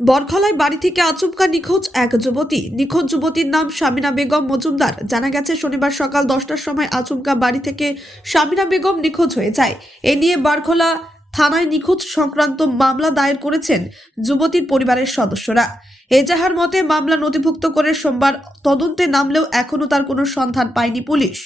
বরখলায় বাড়ি থেকে আচমকা নিখোঁজ এক যুবতী। নিখোঁজ যুবতীর নাম শামিনা বেগম মজুমদার। জানা গেছে, শনিবার সকাল দশটার সময় আচমকা বাড়ি থেকে শামিনা বেগম নিখোঁজ হয়ে যায়। এ নিয়ে বারখোলা থানায় নিখোঁজ সংক্রান্ত মামলা দায়ের করেছেন যুবতীর পরিবারের সদস্যরা। এজাহার মতে, মামলা নথিভুক্ত করে সোমবার তদন্তে নামলেও এখনও তার কোনো সন্ধান পায়নি পুলিশ।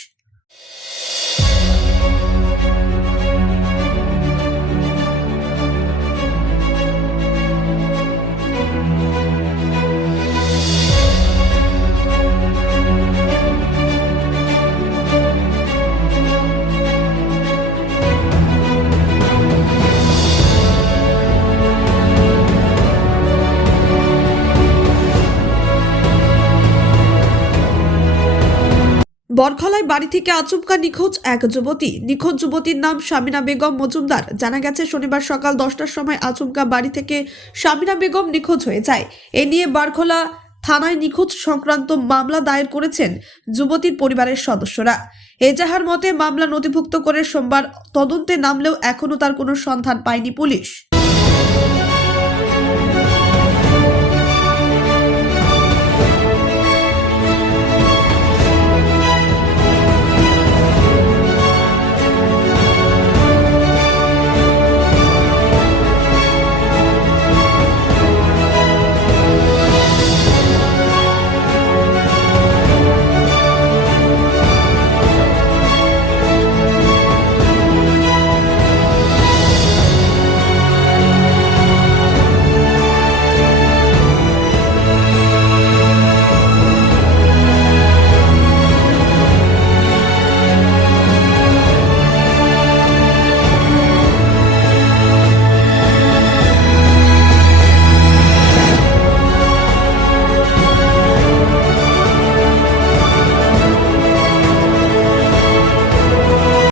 বরখলায় বাড়ি থেকে আচমকা নিখোঁজ এক যুবতী। নিখোঁজ যুবতীর নাম শামিনা বেগম মজুমদার। জানা গেছে, শনিবার সকাল দশটার সময় আচমকা বাড়ি থেকে শামিনা বেগম নিখোঁজ হয়ে যায়। এ নিয়ে বারখোলা থানায় নিখোঁজ সংক্রান্ত মামলা দায়ের করেছেন যুবতীর পরিবারের সদস্যরা। এজাহার মতে, মামলা নথিভুক্ত করে সোমবার তদন্তে নামলেও এখনও তার কোনো সন্ধান পায়নি পুলিশ।